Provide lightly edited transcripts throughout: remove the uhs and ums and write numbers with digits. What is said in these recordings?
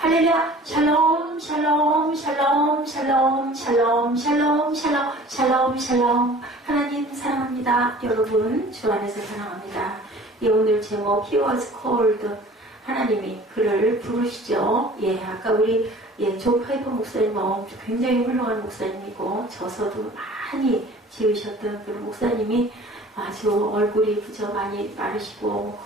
할렐루야. 샬롬 샬롬 샬롬 샬롬 샬롬 샬롬 샬롬 샬롬 샬롬. 하나님 사랑합니다. 여러분 주 안에서 사랑합니다. 예, 오늘 제목 He was called. 하나님이 그를 부르시죠. 예, 아까 우리 존 파이퍼 목사님 굉장히 훌륭한 목사님이고 저서도 많이 지으셨던 그 목사님이 아주 얼굴이 그저 많이 마르시고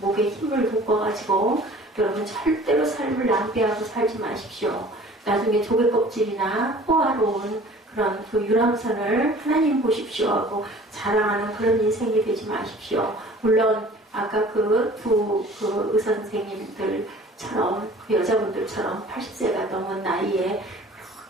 목에 힘을 돋궈가지고 여러분 절대로 삶을 낭비하고 살지 마십시오. 나중에 조개 껍질이나 호화로운 그런 그 유람선을 하나님 보십시오 하고 자랑하는 그런 인생이 되지 마십시오. 물론 아까 그 두 의사 선생님들처럼 그 여자분들처럼 80세가 넘은 나이에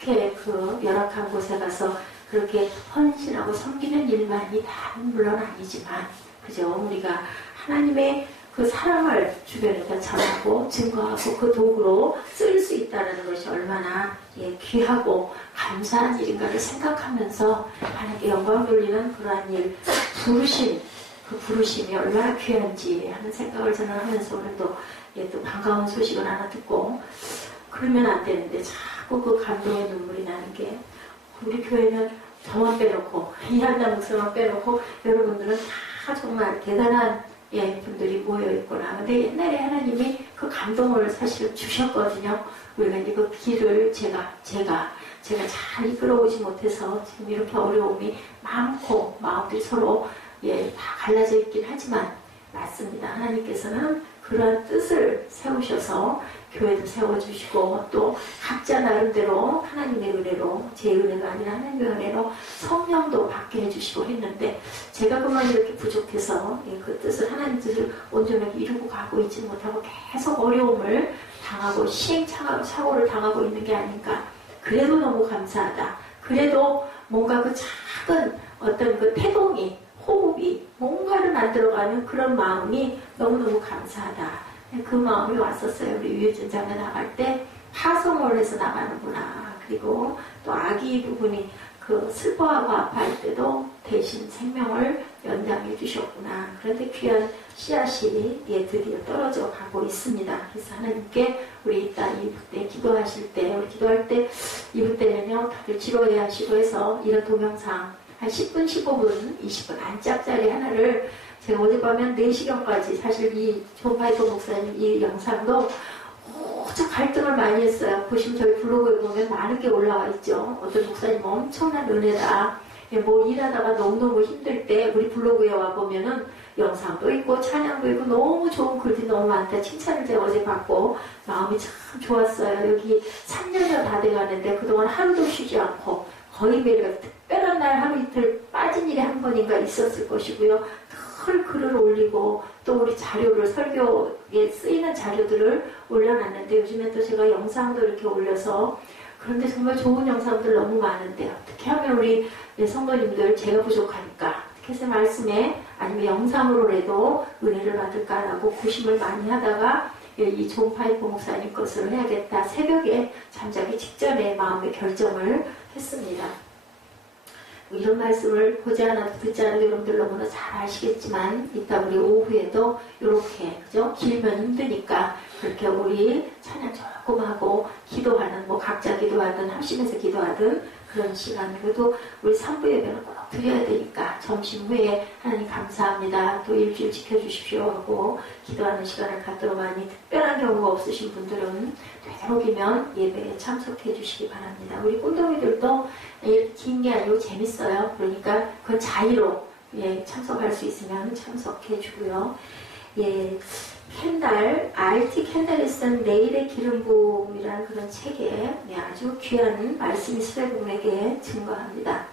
그렇게 그 열악한 곳에 가서 그렇게 헌신하고 섬기는 일만이 다 물론 아니지만 그죠? 우리가 하나님의 그 사랑을 주변에다 전하고 증거하고 그 도구로 쓸 수 있다는 것이 얼마나 귀하고 감사한 일인가를 생각하면서 하나님께 영광 돌리는 그러한 일, 그 부르심이 얼마나 귀한지 하는 생각을 저는 하면서 오늘도 또 반가운 소식을 하나 듣고 그러면 안 되는데 자꾸 그 감동의 눈물이 나는 게 우리 교회는 저만 빼놓고 이한나 목사만 빼놓고 여러분들은 다 정말 대단한 분들이 모여있구나. 근데 옛날에 하나님이 그 감동을 사실 주셨거든요. 우리가 이제 그 길을 제가 잘 이끌어오지 못해서 지금 이렇게 어려움이 많고 마음들이 서로 다 갈라져 있긴 하지만 맞습니다. 하나님께서는 그런 뜻을 세우셔서 교회도 세워주시고 또 각자 나름대로 하나님의 은혜로 제 은혜가 아니라 하나님의 은혜로 성령도 받게 해주시고 했는데 제가 그만 이렇게 부족해서 그 뜻을 하나님 뜻을 온전하게 이루고 가고 있지 못하고 계속 어려움을 당하고 시행착오를 당하고 있는 게 아닌가. 그래도 너무 감사하다. 그래도 뭔가 그 작은 어떤 그 태동이 호흡이 뭔가를 만들어가는 그런 마음이 너무너무 감사하다. 그 마음이 왔었어요. 우리 유해준 장에 나갈 때 파송을 해서 나가는구나. 그리고 또 아기 부분이 그 슬퍼하고 아파할 때도 대신 생명을 연장해 주셨구나. 그런데 귀한 씨앗이 드디어 떨어져 가고 있습니다. 그래서 하나님께 우리 이따 이브 때 기도하실 때 우리 기도할 때 이브 때는요 다들 지루해 하시고 해서 이런 동영상 한 10분, 15분, 20분 안짝짜리 하나를 제가 어젯밤에 4시경까지 사실 이 존 파이퍼 목사님 이 영상도 무척 갈등을 많이 했어요. 보시면 저희 블로그에 보면 많은 게 올라와 있죠. 어떤 목사님 엄청난 은혜다. 뭐 일하다가 너무너무 힘들 때 우리 블로그에 와보면은 영상도 있고 찬양도 있고 너무 좋은 글들이 너무 많다. 칭찬을 제가 어제 받고 마음이 참 좋았어요. 여기 3년여 다 돼가는데 그동안 하루도 쉬지 않고 거의 매일 특별한 날 하루 이틀 빠진 일이 한 번인가 있었을 것이고요. 늘 글을 올리고 또 우리 자료를 설교에 쓰이는 자료들을 올려놨는데 요즘에 또 제가 영상도 이렇게 올려서 그런데 정말 좋은 영상들 너무 많은데 어떻게 하면 우리 성도님들 제가 부족하니까 어떻게 해서 말씀에 아니면 영상으로라도 은혜를 받을까라고 고심을 많이 하다가 이 존 파이퍼 목사님 것을 해야겠다. 새벽에 잠자기 직전에 마음의 결정을 했습니다. 이런 말씀을 보지 않아도 듣지 않아도 여러분들 너무나 잘 아시겠지만 이따 우리 오후에도 이렇게 그죠? 길면 힘드니까 그렇게 우리 찬양 조금 하고 기도하는 뭐 각자 기도하든 합심해서 기도하든 그런 시간 그래도 우리 3부 예배는 꼭 드려야 되니까 점심 후에 하나님 감사합니다. 또 일주일 지켜주십시오 하고 기도하는 시간을 갖도록 하니 특별한 경우가 없으신 분들은 되도록이면 예배에 참석해 주시기 바랍니다. 우리 꾼동이들도 이렇게 긴 게 아니고 재밌어요. 그러니까 그 자유로 참석할 수 있으면 참석해 주고요. 캔달, RT 캔달이 쓴 내일의 기름 부음이라는 그런 책에 아주 귀한 말씀이 스레분에게 증거합니다.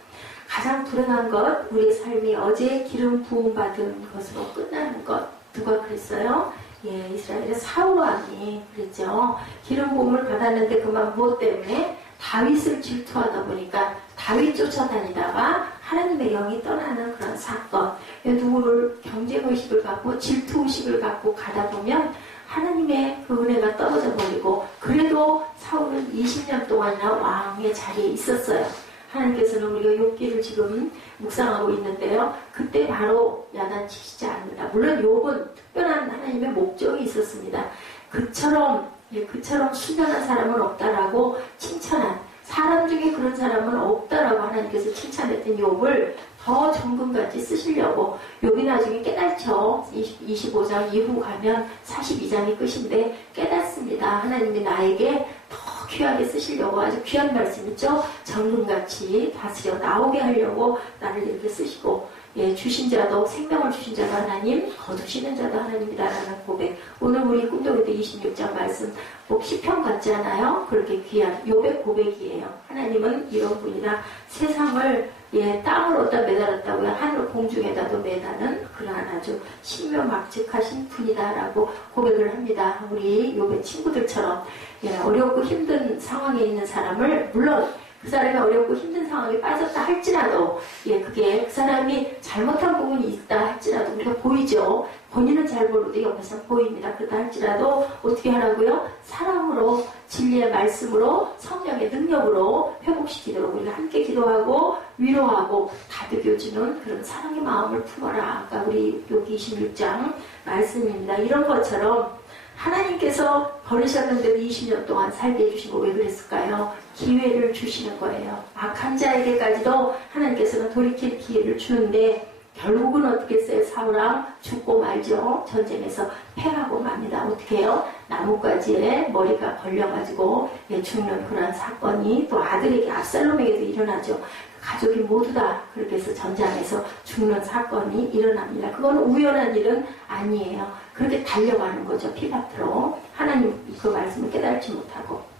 가장 불행한 것, 우리의 삶이 어제 기름 부음 받은 것으로 끝나는 것. 누가 그랬어요? 이스라엘의 사울왕이 그랬죠. 기름 부음을 받았는데 그만 무엇 때문에? 다윗을 질투하다 보니까 다윗 쫓아다니다가 하나님의 영이 떠나는 그런 사건. 누구를 경쟁의식을 갖고 질투의식을 갖고 가다 보면 하나님의 그 은혜가 떨어져 버리고 그래도 사울은 20년 동안이나 왕의 자리에 있었어요. 하나님께서는 우리가 욥기를 지금 묵상하고 있는데요. 그때 바로 야단치시지 않는다. 물론 욥은 특별한 하나님의 목적이 있었습니다. 그처럼 예, 그처럼 순전한 사람은 없다라고 칭찬한, 사람 중에 그런 사람은 없다라고 하나님께서 칭찬했던 욥을 더 정금같이 쓰시려고, 욥이 나중에 깨닫죠. 25장 이후 가면 42장이 끝인데 깨닫습니다. 하나님이 나에게 더 귀하게 쓰시려고 아주 귀한 말씀 있죠. 정금같이 다스려 나오게 하려고 나를 이렇게 쓰시고, 예, 주신 자도, 생명을 주신 자도 하나님, 거두시는 자도 하나님이다라는 고백. 오늘 우리 꿈독이들 26장 말씀 꼭 시편 같지 않아요? 그렇게 귀한 욥의 고백이에요. 하나님은 이런 분이라, 세상을 예, 땅으로다 매달았다고요. 하늘 공중에다도 매다는 그러한 아주 신묘막측하신 분이다라고 고백을 합니다. 우리 욥의 친구들처럼 예, 어렵고 힘든 상황에 있는 사람을, 물론 그 사람이 어렵고 힘든 상황에 빠졌다 할지라도, 예, 그게 그 사람이 잘못한 부분이 있다 할지라도 우리가 보이죠. 본인은 잘 모르도 옆에서 보입니다. 그렇다 할지라도 어떻게 하라고요? 사랑으로, 진리의 말씀으로, 성령의 능력으로 회복시키도록 우리가 함께 기도하고 위로하고 다독여주는 그런 사랑의 마음을 품어라. 아까 우리 여기 26장 말씀입니다. 이런 것처럼 하나님께서 버리셨는데도 20년 동안 살게 해주신 거 왜 그랬을까요? 기회를 주시는 거예요. 악한 자에게까지도 하나님께서는 돌이킬 기회를 주는데, 결국은 어떻게 했어요? 사울왕 죽고 말죠. 전쟁에서 패하고 맙니다. 어떻게 해요? 나뭇가지에 머리가 걸려가지고 죽는 그런 사건이 또 아들에게, 압살롬에게도 일어나죠. 가족이 모두 다 그렇게 해서 전장에서 죽는 사건이 일어납니다. 그건 우연한 일은 아니에요. 그렇게 달려가는 거죠. 피밭으로. 하나님 그 말씀을 깨달지 못하고.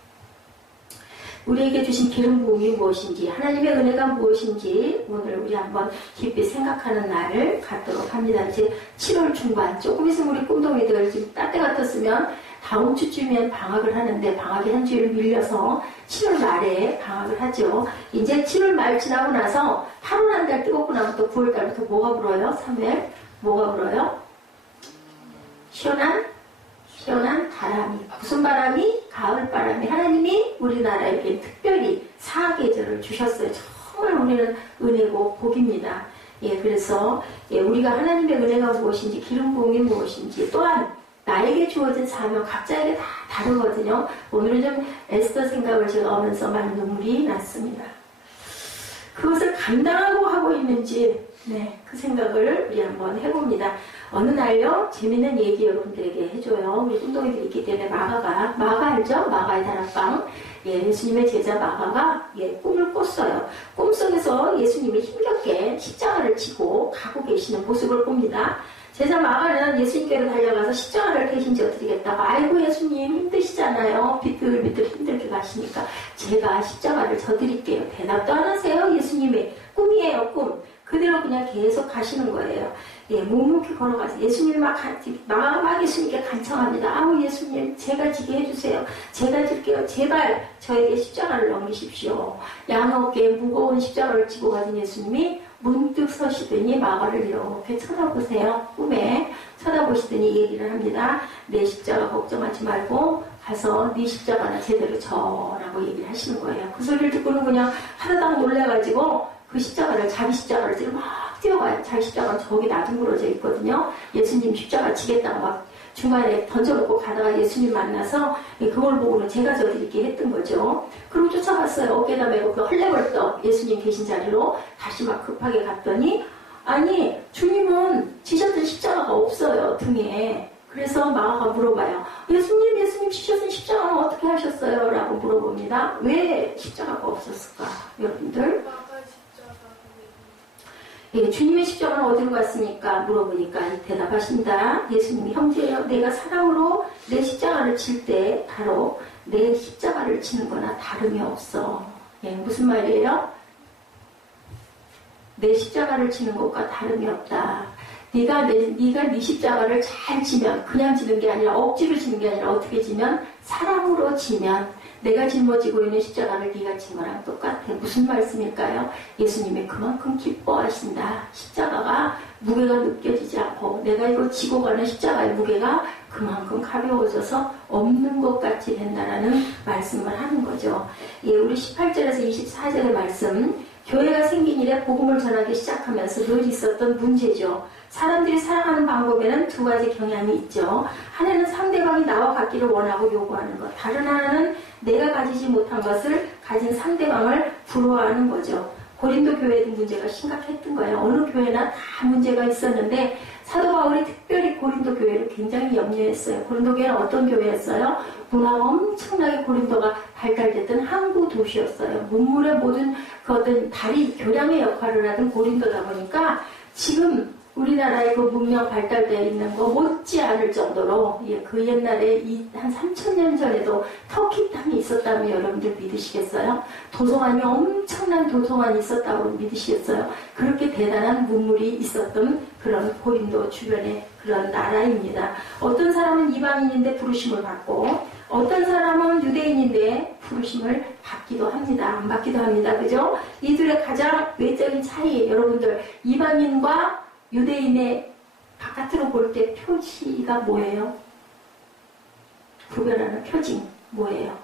우리에게 주신 기름 부음이 무엇인지, 하나님의 은혜가 무엇인지 오늘 우리 한번 깊이 생각하는 날을 갖도록 합니다. 이제 7월 중반, 조금 있으면 우리 꿈동이들 지금 딴 때 같았으면 다음 주쯤엔 방학을 하는데, 방학이 한 주일 밀려서 7월 말에 방학을 하죠. 이제 7월 말 지나고 나서 8월 한 달 뜨겁고 나면 또 9월 달부터 뭐가 불어요? 3월 뭐가 불어요? 시원한 바람이. 무슨 바람이? 가을 바람이. 하나님이 우리나라에게 특별히 사계절을 주셨어요. 정말 우리는 은혜고 복입니다. 예, 그래서 예, 우리가 하나님의 은혜가 무엇인지, 기름 부음이 무엇인지, 또한 나에게 주어진 사명 각자에게 다 다르거든요. 오늘은 좀 에스더 생각을 제가 하면서 많은 눈물이 났습니다. 그것을 감당하고 하고 있는지, 네, 그 생각을 우리 한번 해봅니다. 어느 날요, 재밌는 얘기 여러분들에게 해줘요. 우리 운동이들이 있기 때문에 마가 알죠? 마가의 다락방. 예, 예수님의 제자 마가가 예, 꿈을 꿨어요. 꿈속에서 예수님이 힘겹게 십자가를 지고 가고 계시는 모습을 봅니다. 제자 마가는 예수님께로 달려가서 십자가를 대신 져드리겠다고, 아이고 예수님 힘드시잖아요. 비틀비틀 힘들게 가시니까 제가 십자가를 져드릴게요. 대답도 안 하세요. 예수님의 꿈이에요, 꿈. 그대로 그냥 계속 가시는 거예요. 예, 묵묵히 걸어가서 예수님 마가가 막 예수님께 간청합니다. 아우 예수님, 제가 지게 해주세요. 제가 질게요. 제발 저에게 십자가를 넘기십시오. 양어깨 무거운 십자가를 지고 가신 예수님이 문득 서시더니 마가를 이렇게 쳐다보세요. 꿈에 쳐다보시더니 얘기를 합니다. 내 십자가 걱정하지 말고 가서 네 십자가나 제대로 져라고 얘기를 하시는 거예요. 그 소리를 듣고는 그냥 하다당 놀래가지고 그 십자가를, 자기 십자가를 지금 막 뛰어가요. 자기 십자가는 저기 나둥그러져 있거든요. 예수님 십자가 지겠다고 막 중간에 던져놓고 가다가 예수님 만나서 그걸 보고는 제가 져드릴게 했던 거죠. 그리고 쫓아갔어요. 어깨다 메고 그 헐레벌떡 예수님 계신 자리로 다시 막 급하게 갔더니, 아니 주님은 지셨던 십자가가 없어요, 등에. 그래서 마가가 물어봐요. 예수님 지셨던 십자가는 어떻게 하셨어요? 라고 물어봅니다. 왜 십자가가 없었을까? 여러분들, 예, 주님의 십자가는 어디로 갔습니까? 물어보니까 대답하신다. 예수님이, 형제여, 내가 사랑으로 내 십자가를 칠 때 바로 내 십자가를 치는 거나 다름이 없어. 예, 무슨 말이에요? 내 십자가를 치는 것과 다름이 없다. 네가 네 십자가를 잘 지면, 그냥 지는 게 아니라 억지로 지는 게 아니라 어떻게 지면? 사랑으로 지면 내가 짊어지고 있는 십자가를 네가 진 거랑 똑같아. 무슨 말씀일까요? 예수님이 그만큼 기뻐하신다. 십자가가 무게가 느껴지지 않고 내가 이거 지고 가는 십자가의 무게가 그만큼 가벼워져서 없는 것 같이 된다라는 말씀을 하는 거죠. 예, 우리 18절에서 24절의 말씀, 교회가 생긴 이래 복음을 전하기 시작하면서 늘 있었던 문제죠. 사람들이 살아가는 방법에는 두 가지 경향이 있죠. 하나는 상대방이 나와 갖기를 원하고 요구하는 것. 다른 하나는 내가 가지지 못한 것을 가진 상대방을 부러워하는 거죠. 고린도 교회도 문제가 심각했던 거예요. 어느 교회나 다 문제가 있었는데 사도 바울이 특별히 고린도 교회를 굉장히 염려했어요. 고린도 교회는 어떤 교회였어요? 문화가 엄청나게 고린도가 발달됐던 항구 도시였어요. 문물의 모든 그 어떤 다리 교량의 역할을 하던 고린도다 보니까 지금 우리나라의 그 문명 발달되어 있는 거 못지 않을 정도로 그 옛날에 한 3,000년 전에도 터키 땅이 있었다면 여러분들 믿으시겠어요? 도서관이 엄청난 도서관이 있었다고 믿으시겠어요? 그렇게 대단한 문물이 있었던 그런 고린도 주변의 그런 나라입니다. 어떤 사람은 이방인인데 부르심을 받고 어떤 사람은 유대인인데 부르심을 받기도 합니다. 안 받기도 합니다. 그죠? 이들의 가장 외적인 차이 여러분들 이방인과 유대인의 바깥으로 볼 때 표지가 뭐예요? 구별하는 표징 뭐예요?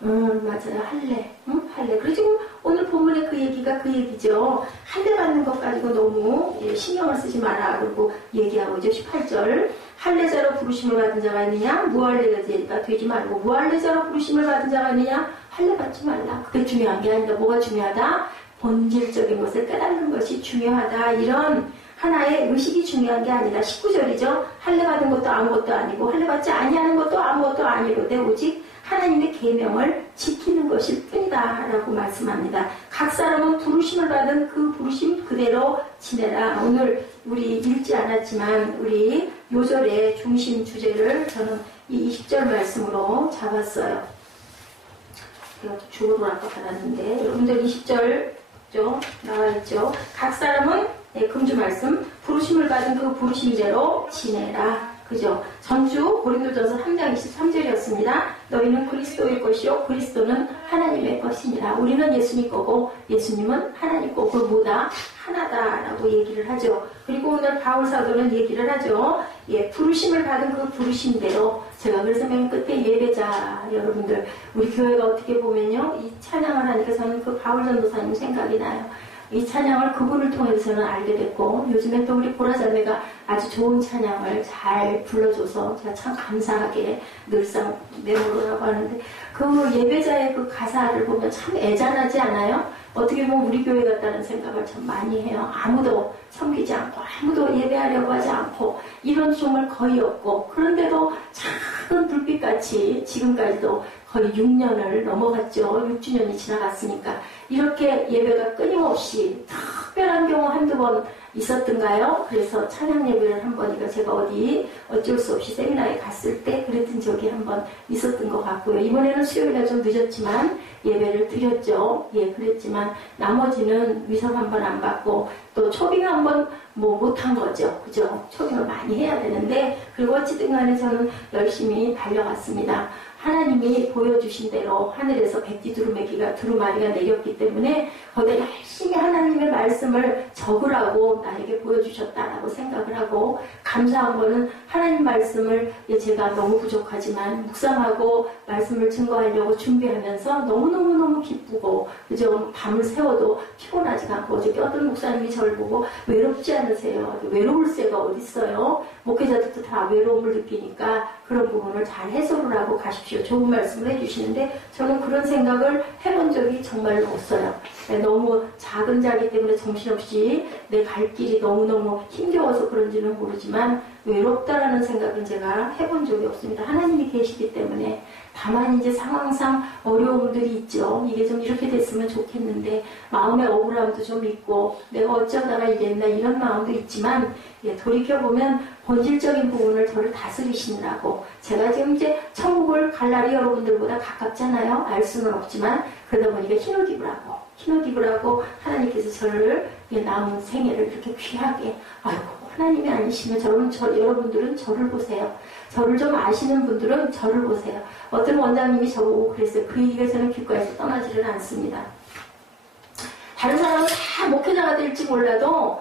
맞아요. 할례. 할례. 그리고 지금 오늘 본문의 그 얘기가 그 얘기죠. 할례 받는 것 가지고 너무 신경을 쓰지 마라. 그리고 얘기하고 있죠. 18절. 할례자로 부르심을 받은 자가 있느냐? 무할례자가 되지 말고 무할례자로 부르심을 받은 자가 있느냐? 할례 받지 말라. 그게 중요한 게 아니다. 뭐가 중요하다? 본질적인 것을 깨닫는 것이 중요하다. 이런 하나의 의식이 중요한 게 아니다. 19절이죠. 할례 받은 것도 아무것도 아니고 할례 받지 아니하는 것도 아무것도 아니로되 오직 하나님의 계명을 지키는 것일 뿐이다 라고 말씀합니다. 각 사람은 부르심을 받은 그 부르심 그대로 지내라. 오늘 우리 읽지 않았지만 우리 요절의 중심 주제를 저는 이 20절 말씀으로 잡았어요. 주어로 아까 받았는데 여러분들 20절 나와있죠. 각 사람은 금주 말씀 부르심을 받은 그 부르심대로 지내라. 그죠? 전주 고린도전서 3장 23절이었습니다. 너희는 그리스도의 것이요 그리스도는 하나님의 것이니라. 우리는 예수님 거고 예수님은 하나님 거고 뭐다? 하나다라고 얘기를 하죠. 그리고 오늘 바울 사도는 얘기를 하죠. 부르심을 받은 그 부르심대로 제가 그래서 맨 끝에 예배자 여러분들 우리 교회가 어떻게 보면요 이 찬양을 하니까 저는 그 바울 전도사님 생각이 나요. 이 찬양을 그분을 통해서는 알게 됐고 요즘에 또 우리 보라자매가 아주 좋은 찬양을 잘 불러줘서 제가 참 감사하게 늘상 메모라고 하는데 그 예배자의 그 가사를 보면 참 애잔하지 않아요? 어떻게 보면 우리 교회 같다는 생각을 참 많이 해요. 아무도 섬기지 않고 아무도 예배하려고 하지 않고 이런 종을 거의 없고 그런데도 작은 불빛같이 지금까지도 거의 6년을 넘어갔죠. 6주년이 지나갔으니까 이렇게 예배가 끊임없이 특별한 경우 한두 번 있었던가요? 그래서 찬양 예배를 한번 이거 제가 어쩔 수 없이 세미나에 갔을 때 그랬던 적이 한번 있었던 것 같고요. 이번에는 수요일에 좀 늦었지만 예배를 드렸죠. 그랬지만 나머지는 위성 한번 안 받고 또 초빙 한번 못한 거죠. 그죠? 초빙을 많이 해야 되는데 그리고 어찌든 간에 저는 열심히 달려갔습니다. 하나님이 보여주신 대로 하늘에서 백지 두루마리가 내렸기 때문에 거기에 열심히 하나님의 말씀을 적으라고 나에게 보여주셨다라고 생각을 하고 감사한 거는 하나님 말씀을 제가 너무 부족하지만 묵상하고 말씀을 증거하려고 준비하면서 너무너무 기쁘고 그죠? 밤을 새워도 피곤하지 않고 어저께 어떤 목사님이 저를 보고 외롭지 않으세요? 외로울 새가 어딨어요? 목회자들도 다 외로움을 느끼니까 그런 부분을 잘 해소를 하고 가십시오. 좋은 말씀을 해주시는데 저는 그런 생각을 해본 적이 정말로 없어요. 너무 작은 자기 때문에 정신없이 내 갈 길이 너무너무 힘겨워서 그런지는 모르지만 외롭다라는 생각은 제가 해본 적이 없습니다. 하나님이 계시기 때문에 다만 이제 상황상 어려움들이 있죠. 이게 좀 이렇게 됐으면 좋겠는데 마음의 억울함도 좀 있고 내가 어쩌다가 이랬나 이런 마음도 있지만 돌이켜보면 본질적인 부분을 저를 다스리시느라고 제가 지금 이제 천국을 갈 날이 여러분들보다 가깝잖아요. 알 수는 없지만 그러다 보니까 흰옷 입으라고 하나님께서 저를 남은 생애를 이렇게 귀하게 하나님이 아니시면 여러분들은 저를 보세요. 저를 좀 아시는 분들은 저를 보세요. 어떤 원장님이 저보고 그랬어요. 그 얘기가 저는 귓가에서 떠나지를 않습니다. 다른 사람은 다 목회자가 될지 몰라도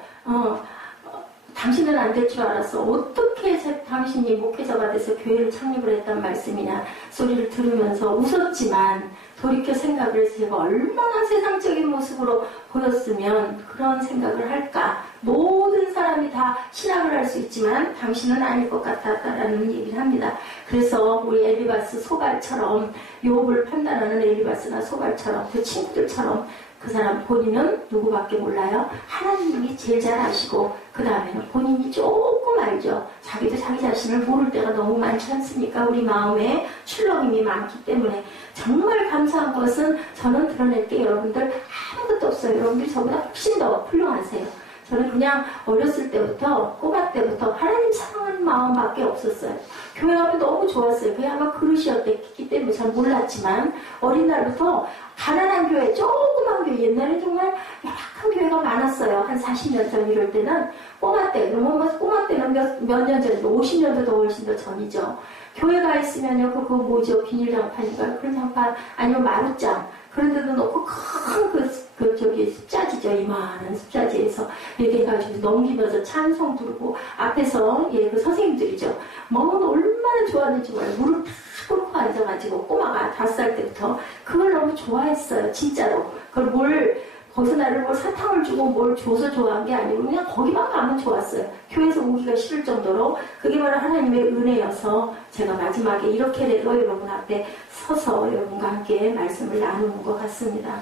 당신은 안 될 줄 알았어. 어떻게 당신이 목회자가 돼서 교회를 창립을 했단 말씀이냐 소리를 들으면서 웃었지만 돌이켜 생각을 해서 제가 얼마나 세상적인 모습으로 보였으면 그런 생각을 할까. 모든 사람이 다 신학을 할 수 있지만 당신은 아닐 것 같았다라는 얘기를 합니다. 그래서 우리 엘리바스 소갈처럼 욥을 판단하는 엘리바스나 소갈처럼 그 친구들처럼 그 사람 본인은 누구밖에 몰라요? 하나님이 제일 잘 아시고 그 다음에는 본인이 조금 알죠. 자기도 자기 자신을 모를 때가 너무 많지 않습니까? 우리 마음에 출렁임이 많기 때문에 정말 감사한 것은 저는 드러낼 게 여러분들 아무것도 없어요. 여러분들이 저보다 훨씬 더 훌륭하세요. 저는 그냥 어렸을 때부터 꼬마 때부터 하나님 사랑하는 마음밖에 없었어요. 교회 가면 너무 좋았어요. 그게 아마 그릇이었기 때문에 잘 몰랐지만 어린 날부터 가난한 교회, 조그만 교회, 옛날에 정말 열악한 교회가 많았어요. 한 40년 전 이럴 때는 꼬마 때, 꼬마 때는 몇 년 전이고 50년도 더 훨씬 더 전이죠. 교회 가 있으면요, 그거 뭐죠? 비닐장판인가요? 그런 장판, 아니면 마루장. 그런 데도 놓고 큰 습자지죠. 이만한 습자지에서 이렇게 해가지고 넘기면서 찬송 부르고 앞에서 그 선생님들이죠. 얼마나 좋아하는지 몰라요. 무릎 탁 꿇고 앉아가지고 꼬마가 5살 때부터 그걸 너무 좋아했어요. 진짜로. 그걸 거기서 나를 사탕을 주고 뭘 줘서 좋아한 게 아니고 그냥 거기만 가면 좋았어요. 교회에서 오기가 싫을 정도로 그게 바로 하나님의 은혜여서 제가 마지막에 이렇게라도 여러분 앞에 서서 여러분과 함께 말씀을 나누는 것 같습니다.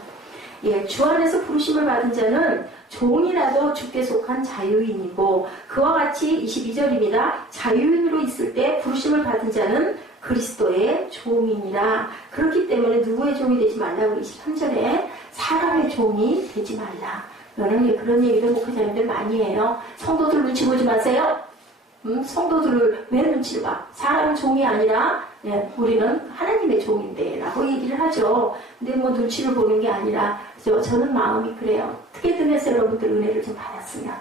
주 안에서 부르심을 받은 자는 종이라도 주께 속한 자유인이고 그와 같이 22절입니다. 자유인으로 있을 때 부르심을 받은 자는 그리스도의 종이니라. 그렇기 때문에 누구의 종이 되지 말라고 23절에 사람의 종이 되지 말라. 저는 그런 얘기를 목회자님들 많이 해요. 성도들 눈치 보지 마세요. 성도들을 왜 눈치를 봐? 사람 종이 아니라 우리는 하나님의 종인데 라고 얘기를 하죠. 근데 눈치를 보는 게 아니라 저는 마음이 그래요. 어떻게든 해서 여러분들 은혜를 좀 받았으면,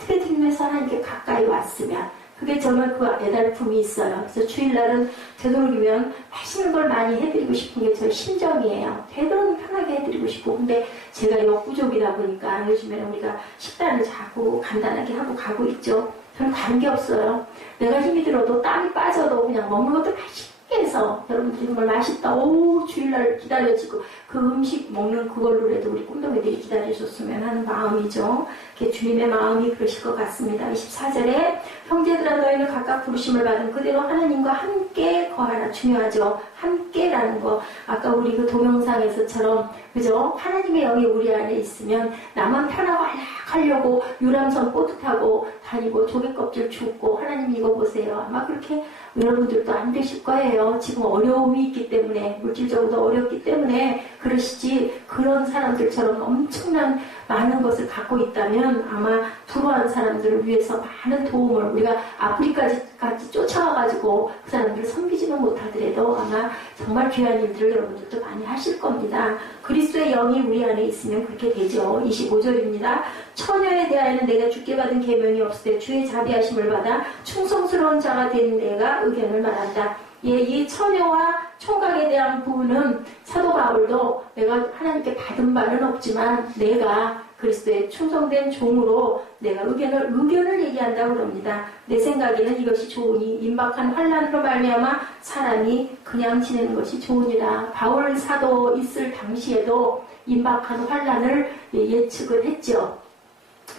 어떻게든 해서 하나님께 가까이 왔으면, 그게 정말 그 애달픔이 있어요. 그래서 주일날은 되도록이면 맛있는 걸 많이 해드리고 싶은 게 저의 심정이에요. 되도록 편하게 해드리고 싶고, 근데 제가 역부족이다 보니까 요즘에는 우리가 식단을 자꾸 간단하게 하고 가고 있죠. 저는 다른 게 없어요. 내가 힘이 들어도 땀이 빠져도 그냥 먹는 것도 맛있게 해서 여러분들이 정말 맛있다. 오, 주일날 기다려지고 그 음식 먹는 그걸로라도 우리 꿈덩이들이 기다려줬으면 하는 마음이죠. 주님의 마음이 그러실 것 같습니다. 24절에 형제들아 너희는 각각 부르심을 받은 그대로 하나님과 함께 거하라. 중요하죠. 함께라는 거. 아까 우리 그 동영상에서처럼 그죠? 하나님의 영이 우리 안에 있으면 나만 편하고 안락하려고 유람선 보트 타고 다니고 조개껍질 줍고 하나님 이거 보세요. 아마 그렇게 여러분들도 안 되실 거예요. 지금 어려움이 있기 때문에 물질적으로 어렵기 때문에 그러시지 그런 사람들처럼 엄청난 많은 것을 갖고 있다면 아마 불우한 사람들을 위해서 많은 도움을 우리가 아프리카까지 쫓아와가지고 그 사람들을 섬기지는 못하더라도 아마 정말 귀한 일들을 여러분들도 많이 하실 겁니다. 그리스도의 영이 우리 안에 있으면 그렇게 되죠. 25절입니다. 처녀에 대하여는 내가 주께 받은 계명이 없을 때 주의 자비하심을 받아 충성스러운 자가 된 내가 의견을 말한다. 이 처녀와 총각에 대한 부분은 사도 바울도 내가 하나님께 받은 바는 없지만 내가 그리스도의 충성된 종으로 내가 의견을 얘기한다고 그럽니다. 내 생각에는 이것이 좋으니 임박한 환난으로 말미암아 사람이 그냥 지내는 것이 좋으니라. 바울 사도 있을 당시에도 임박한 환난을 예측을 했죠.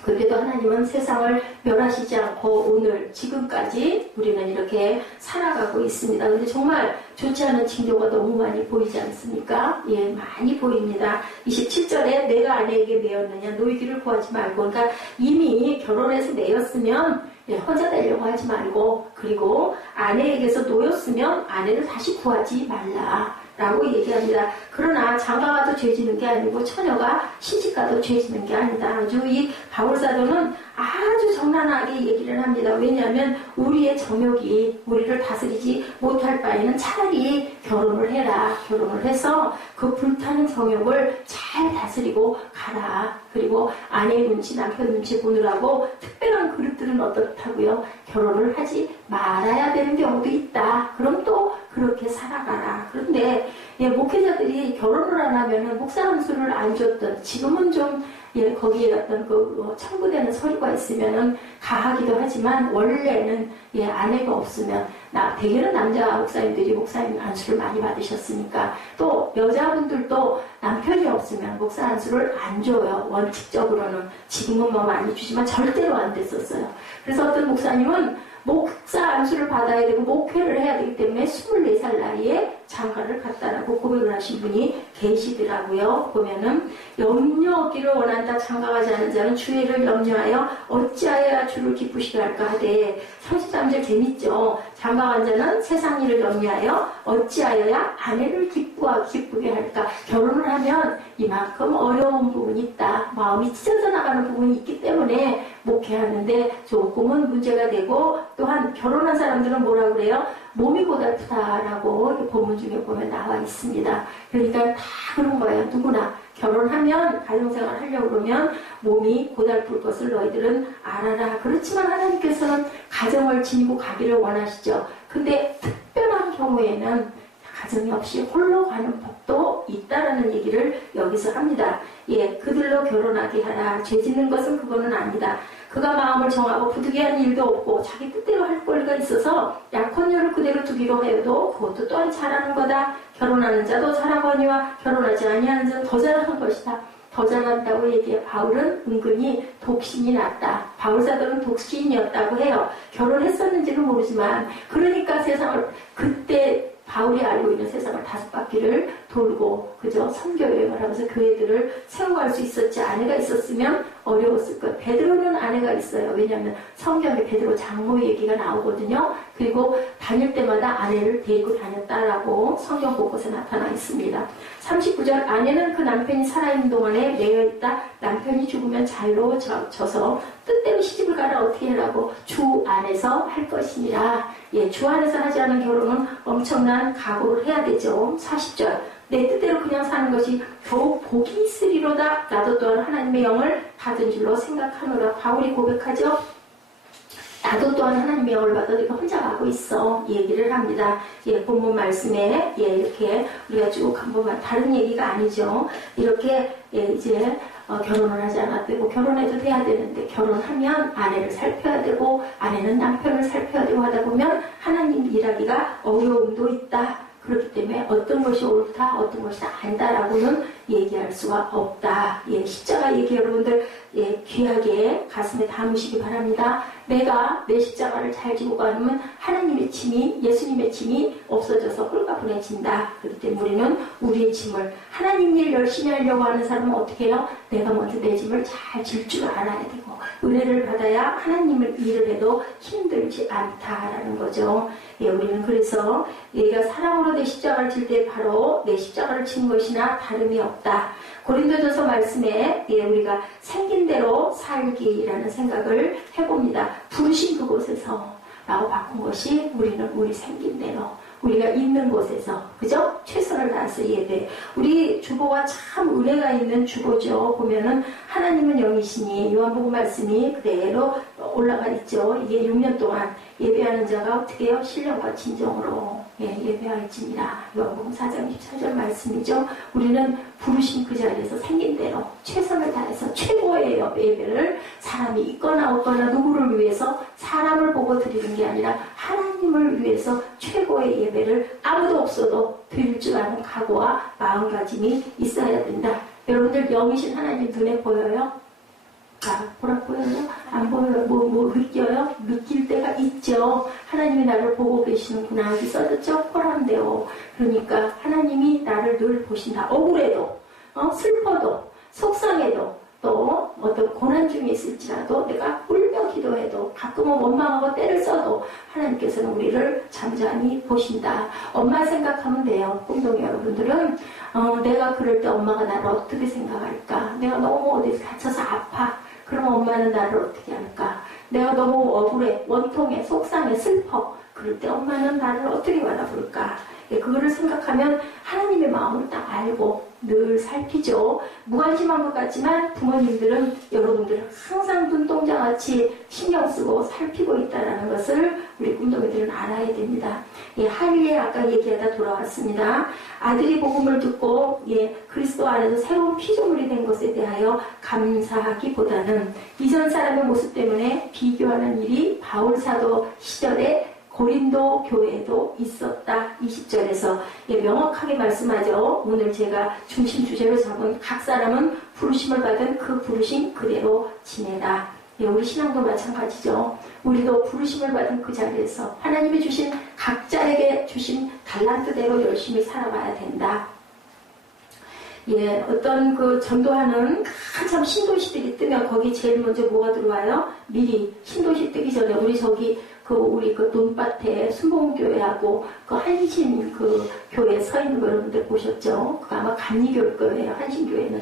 그래도 하나님은 세상을 멸하시지 않고 오늘 지금까지 우리는 이렇게 살아가고 있습니다. 그런데 정말 좋지 않은 징조가 너무 많이 보이지 않습니까? 많이 보입니다. 27절에 내가 아내에게 매였느냐 노이기를 구하지 말고, 그러니까 이미 결혼해서 매였으면 혼자 되려고 하지 말고, 그리고 아내에게서 놓였으면 아내를 다시 구하지 말라 라고 얘기합니다. 그러나 장가가도 죄지는 게 아니고 처녀가 시집가도 죄지는 게 아니다. 아주 이 바울사도는 아주 정난하게 얘기를 합니다. 왜냐하면 우리의 정욕이 우리를 다스리지 못할 바에는 차라리 결혼을 해라. 결혼을 해서 그 불타는 정욕을 잘 다스리고 가라. 그리고 아내 눈치, 남편 눈치 보느라고 특별한 그릇들은 어떻다고요? 결혼을 하지 말아야 되는 경우도 있다. 그럼 또 그렇게 살아가라. 그런데 목회자들이 결혼을 안 하면은 목사 함수를 안 줬던, 지금은 좀 거기에 어떤 첨부되는 서류가 있으면은 가하기도 하지만 원래는 아내가 없으면 대개는 남자 목사님들이 목사님 안수를 많이 받으셨으니까 또 여자분들도 남편이 없으면 목사 안수를 안 줘요. 원칙적으로는. 지금은 뭐 많이 주지만 절대로 안 됐었어요. 그래서 어떤 목사님은 목사 안수를 받아야 되고 목회를 해야 되기 때문에 24살 나이에 장가를 갔다라고 고백을 하신 분이 계시더라고요. 보면은 염려하기를 원한다. 장가가지 않은 자는 주의를 염려하여 어찌하여야 주를 기쁘시게 할까 하되 33절 재밌죠. 장가간 자는 세상 일을 염려하여 어찌하여야 아내를 기쁘게 할까. 결혼을 하면 이만큼 어려운 부분이 있다. 마음이 찢어져 나가는 부분이 있기 때문에 목회하는데 조금은 문제가 되고, 또한 결혼한 사람들은 뭐라 그래요? 몸이 고달프다라고 본문 중에 보면 나와 있습니다. 그러니까 다 그런 거예요. 누구나 결혼하면, 가정생활 하려고 그러면 몸이 고달플 것을 너희들은 알아라. 그렇지만 하나님께서는 가정을 지니고 가기를 원하시죠. 근데 특별한 경우에는 가정이 없이 홀로 가는 법도 있다라는 얘기를 여기서 합니다. 예, 그들로 결혼하게 하라. 죄 짓는 것은 그거는 아니다. 그가 마음을 정하고 부득이한 일도 없고 자기 뜻대로 할 권리가 있어서 약혼녀를 그대로 두기로 해도 그것도 또한 잘하는 거다. 결혼하는 자도 잘하거니와 결혼하지 아니하는 자는 더 잘하는 것이다. 더 잘한다고 얘기해. 바울은 은근히 독신이 났다. 바울 사도는 독신이었다고 해요. 결혼했었는지는 모르지만, 그러니까 세상을, 그때 바울이 알고 있는 세상을 5바퀴를 돌고, 그죠? 선교여행을 하면서 교회들을 세워갈 수 있었지. 아내가 있었으면 어려웠을 거예요. 베드로는 아내가 있어요. 왜냐하면 성경에 베드로 장모 얘기가 나오거든요. 그리고 다닐 때마다 아내를 데리고 다녔다라고 성경 곳곳에 나타나 있습니다. 39절, 아내는 그 남편이 살아있는 동안에 매여있다. 남편이 죽으면 자유로워져서 뜻대로 시집을 가라. 어떻게 하라고? 주 안에서 할 것이니라. 예, 주 안에서 하지 않은 결혼은 엄청난 각오를 해야 되죠. 40절, 내 뜻대로 그냥 사는 것이 더욱 복이 있으리로다. 나도 또한 하나님의 영을 받은 줄로 생각하노라. 바울이 고백하죠. 나도 또한 하나님의 영을 받아 내가 혼자 가고 있어. 얘기를 합니다. 예, 본문 말씀에, 예, 이렇게 우리가 쭉 한번, 다른 얘기가 아니죠. 이렇게, 예, 이제, 결혼을 하지 않아도 되고, 결혼해도 돼야 되는데, 결혼하면 아내를 살펴야 되고, 아내는 남편을 살펴야 되고 하다 보면, 하나님 일하기가 어려움도 있다. 그렇기 때문에 어떤 것이 옳다, 어떤 것이 아니다라고는 얘기할 수가 없다. 예, 십자가 얘기 여러분들, 예, 귀하게 가슴에 담으시기 바랍니다. 내가 내 십자가를 잘 지고 가면 하나님의 짐이, 예수님의 짐이 없어져서 홀가분해진다. 그렇기 때문에 우리는 우리의 짐을, 하나님 일 열심히 하려고 하는 사람은 어떻게 해요? 내가 먼저 내 짐을 잘 질 줄 알아야 되고, 은혜를 받아야 하나님을 일을 해도 힘들지 않다라는 거죠. 예, 우리는 그래서 얘가 사랑으로 내 십자가를 질 때 바로 내 십자가를 진 것이나 다름이 없다. 고린도전서 말씀에, 예, 우리가 생긴 대로 살기라는 생각을 해봅니다. 부르신 그곳에서 라고 바꾼 것이 우리는 우리 생긴 대로, 우리가 있는 곳에서, 그죠? 최선을 다해서 예배. 우리 주보가 참 은혜가 있는 주보죠. 보면은 하나님은 영이시니 요한복음 말씀이 그대로 올라가 있죠. 이게 6년 동안 예배하는 자가 어떻게 해요? 신령과 진정으로, 예, 예배할지니라. 요한복음 4장 24절 말씀이죠. 우리는 부르신 그 자리에서 생긴 대로 최선을 다해서 최고의 예배를, 사람이 있거나 없거나 누구를 위해서 사람을 보고 드리는 게 아니라 하나님을 위해서 최고의 예배를 아무도 없어도 드릴 줄 아는 각오와 마음가짐이 있어야 된다. 여러분들 영이신 하나님 눈에 보여요? 아, 보라 보여요? 안 보여요? 뭐 느껴요? 느낄 때가 있죠. 하나님이 나를 보고 계시는구나. 여기 써졌죠? 호람되오. 그러니까 하나님이 나를 늘 보신다. 억울해도, 슬퍼도, 속상해도, 또 어떤 고난 중에 있을지라도 내가 울며 기도해도, 가끔은 원망하고 때를 써도 하나님께서는 우리를 잠잠히 보신다. 엄마 생각하면 돼요. 꿈동이 여러분들은 내가 그럴 때 엄마가 나를 어떻게 생각할까? 내가 너무 어디 다쳐서 아파. 그럼 엄마는 나를 어떻게 할까? 내가 너무 억울해, 원통해, 속상해, 슬퍼. 그럴 때 엄마는 나를 어떻게 바라볼까? 예, 그거를 생각하면 하나님의 마음을 딱 알고 늘 살피죠. 무관심한 것 같지만 부모님들은 여러분들을 항상 눈동자같이 신경 쓰고 살피고 있다는 것을 우리 꿈동이들은 알아야 됩니다. 예, 하일리에 아까 얘기하다 돌아왔습니다. 아들이 복음을 듣고, 예, 그리스도 안에서 새로운 피조물이 된 것에 대하여 감사하기보다는 이전 사람의 모습 때문에 비교하는 일이 바울 사도 시절에 고린도 교회에도 있었다. 20절에서 명확하게 말씀하죠. 오늘 제가 중심 주제로 잡은 각 사람은 부르심을 받은 그 부르심 그대로 지내라. 우리 신앙도 마찬가지죠. 우리도 부르심을 받은 그 자리에서 하나님이 주신 각자에게 주신 달란트대로 열심히 살아가야 된다. 어떤 그 전도하는 한참 신도시들이 뜨면 거기 제일 먼저 뭐가 들어와요? 미리 신도시 뜨기 전에 우리 그 논밭에 순복음교회하고 그 한신 그 교회 서 있는 거 여러분들 보셨죠? 그 아마 감리교일 거예요. 한신교회는.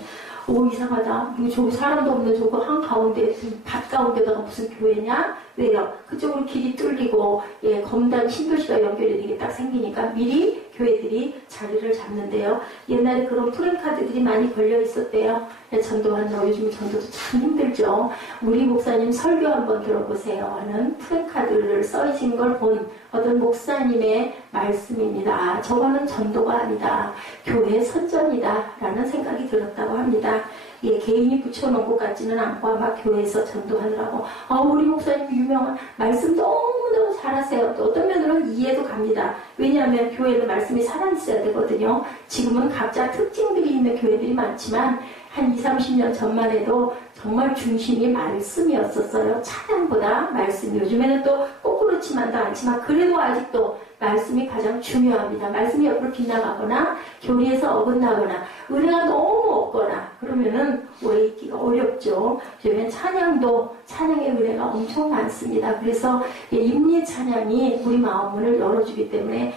오, 이상하다. 저기 사람도 없는 저거 한가운데, 밭 가운데다가 무슨 교회냐? 왜요? 그쪽으로 길이 뚫리고, 검단 신도시가 연결이 되게 딱 생기니까 미리 교회들이 자리를 잡는데요. 옛날에 그런 프랭카드들이 많이 걸려 있었대요. 전도한다고 요즘 전도도 참 힘들죠. 우리 목사님 설교 한번 들어보세요 하는 프랭카드를 써있는 걸 본 어떤 목사님의 말씀입니다. 저거는 전도가 아니다. 교회 선전이다 라는 생각이 들었다고 합니다. 개인이 붙여놓은 것 같지는 않고 아마 교회에서 전도하느라고 우리 목사님 유명한 말씀 너무너무 잘하세요. 또 어떤 면으로는 이해도 갑니다. 왜냐하면 교회는 말씀이 살아있어야 되거든요. 지금은 각자 특징들이 있는 교회들이 많지만 한 20, 30년 전만 해도 정말 중심이 말씀이었었어요. 찬양보다 말씀. 요즘에는 또 꼭 그렇지만도 않지만 그래도 아직도 말씀이 가장 중요합니다. 말씀이 옆으로 빗나가거나 교리에서 어긋나거나 은혜가 너무 없거나 그러면은 오래 있기가 어렵죠. 요즘엔 찬양의 은혜가 엄청 많습니다. 그래서 임리 찬양이 우리 마음문을 열어주기 때문에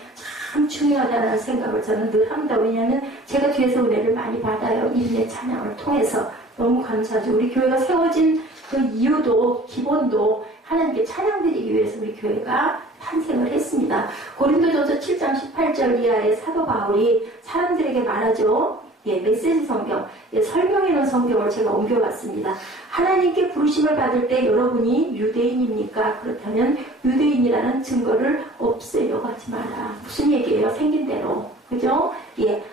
참 중요하다는 생각을 저는 늘 합니다. 왜냐하면 제가 뒤에서 은혜를 많이 받아요. 임리 찬양을 통해서. 너무 감사하죠. 우리 교회가 세워진 그 이유도 기본도 하나님께 찬양드리기 위해서 우리 교회가 탄생을 했습니다. 고린도전서 7장 18절 이하의 사도 바울이 사람들에게 말하죠. 메시지 성경, 설명해놓은 성경을 제가 옮겨봤습니다. 하나님께 부르심을 받을 때 여러분이 유대인입니까? 그렇다면 유대인이라는 증거를 없애려고 하지 마라. 무슨 얘기예요? 생긴 대로. 그죠?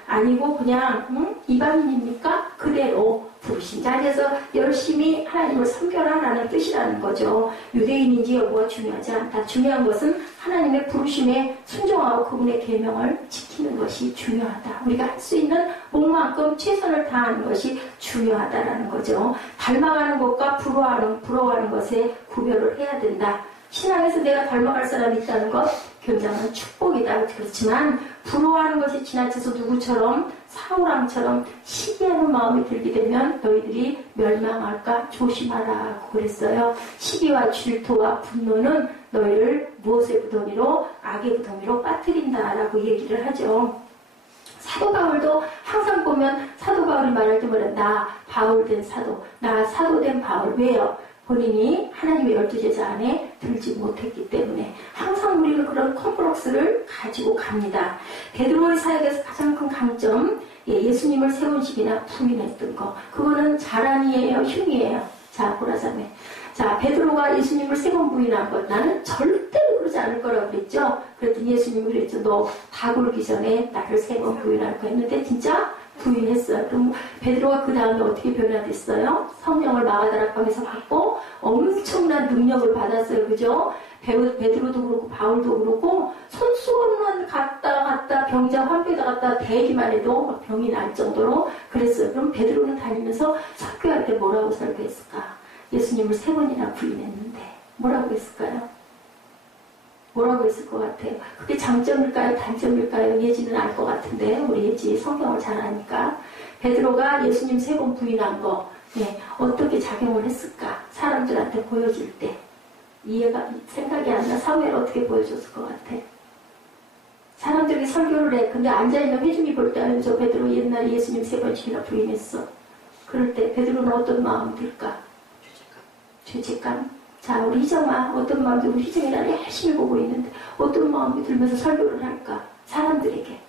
아니고 그냥 이방인입니까? 그대로 부르신 자리에서 열심히 하나님을 섬겨라라는 뜻이라는 거죠. 유대인인지 여부가 중요하지 않다. 중요한 것은 하나님의 부르심에 순종하고 그분의 계명을 지키는 것이 중요하다. 우리가 할 수 있는 목만큼 최선을 다하는 것이 중요하다라는 거죠. 닮아가는 것과 부러워하는 것에 구별을 해야 된다. 신앙에서 내가 닮아갈 사람이 있다는 것 굉장한 축복이다. 그렇지만 부러워하는 것이 지나쳐서 누구처럼 사울왕처럼 시기하는 마음이 들게 되면 너희들이 멸망할까 조심하라고 그랬어요. 시기와 질투와 분노는 너희를 무엇의 부더미로 악의 부더미로 빠뜨린다라고 얘기를 하죠. 사도 바울도 항상 보면 사도 바울이 말할 때마다 나 바울 된 사도, 나 사도 된 바울. 왜요? 본인이 하나님의 12제자 안에 들지 못했기 때문에 항상 우리는 그런 컴플렉스를 가지고 갑니다. 베드로의 사역에서 가장 큰 강점, 예수님을 3번씩이나 부인했던 거. 그거는 자랑이에요, 흉이에요. 자, 보라자매. 자, 베드로가 예수님을 3번 부인한 것. 나는 절대로 그러지 않을 거라고 그랬죠. 그랬더니 예수님이 그랬죠. 너 다 굴기 전에 나를 3번 부인할 거 했는데 진짜 부인했어요. 그럼 베드로가 그 다음에 어떻게 변화됐어요? 성령을 마가다락방에서 받고 엄청난 능력을 받았어요. 그죠? 베드로도 그렇고 바울도 그렇고 손수건만 갔다 병자 환부에다 갔다 대기만 해도 병이 날 정도로 그랬어요. 그럼 베드로는 다니면서 설교할 때 뭐라고 설교했을까? 예수님을 3번이나 부인했는데 뭐라고 했을까요? 뭐라고 했을 것 같아요? 그게 장점일까요? 단점일까요? 예지는 알 것 같은데 우리 예지 성경을 잘 아니까 베드로가 예수님 3번 부인한 거 어떻게 작용을 했을까? 사람들한테 보여줄 때 이해가 생각이 안 나. 사회를 어떻게 보여줬을 것 같아? 사람들이 설교를 해. 근데 앉아있는 회중이 볼 때 저 베드로 옛날에 예수님 3번씩이나 부인했어. 그럴 때 베드로는 어떤 마음 들까? 죄책감. 자, 우리 희정아, 어떤 마음이 우리 희정이 나를 열심히 보고 있는데 어떤 마음이 들면서 설교를 할까? 사람들에게.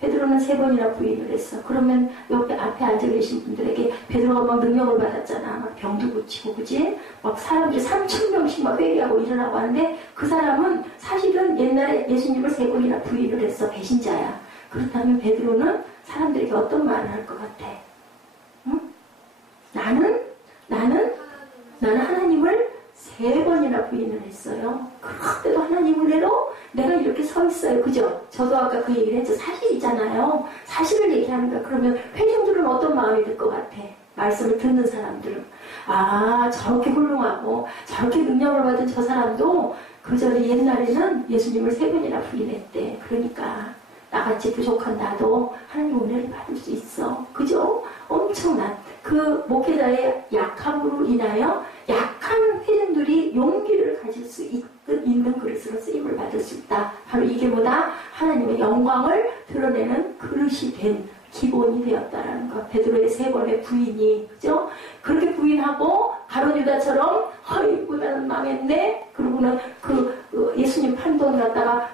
베드로는 3번이나 부인을 했어. 그러면 앞에 앉아 계신 분들에게 베드로가 막 능력을 받았잖아. 막 병도 고치고, 그지? 막 사람들이 3,000명씩 막 회개하고 일어나고 하는데 그 사람은 사실은 옛날에 예수님을 3번이나 부인을 했어. 배신자야. 그렇다면 베드로는 사람들에게 어떤 말을 할 것 같아? 응? 나는 하나님을 3번이나 부인을 했어요. 그런데도 하나님 은혜로 내가 이렇게 서 있어요. 그죠? 저도 아까 그 얘기를 했죠. 사실이잖아요. 사실을 얘기하는 거야. 그러면 회중들은 어떤 마음이 들 것 같아? 말씀을 듣는 사람들은 아 저렇게 훌륭하고 저렇게 능력을 받은 저 사람도 그 전에 옛날에는 예수님을 3번이나 부인했대. 그러니까 나같이 부족한 나도 하나님 은혜를 받을 수 있어. 그죠? 엄청난 그 목회자의 약함으로 인하여 약한 회중들이 용기를 가질 수 있는 그릇으로 쓰임을 받을 수 있다. 바로 이게 뭐다? 하나님의 영광을 드러내는 그릇이 된 기본이 되었다라는 것. 베드로의 3번의 부인이, 그죠? 그렇게 부인하고 가룟 유다처럼 아이고 나는 망했네. 그러고는 예수님 판돈 갖다가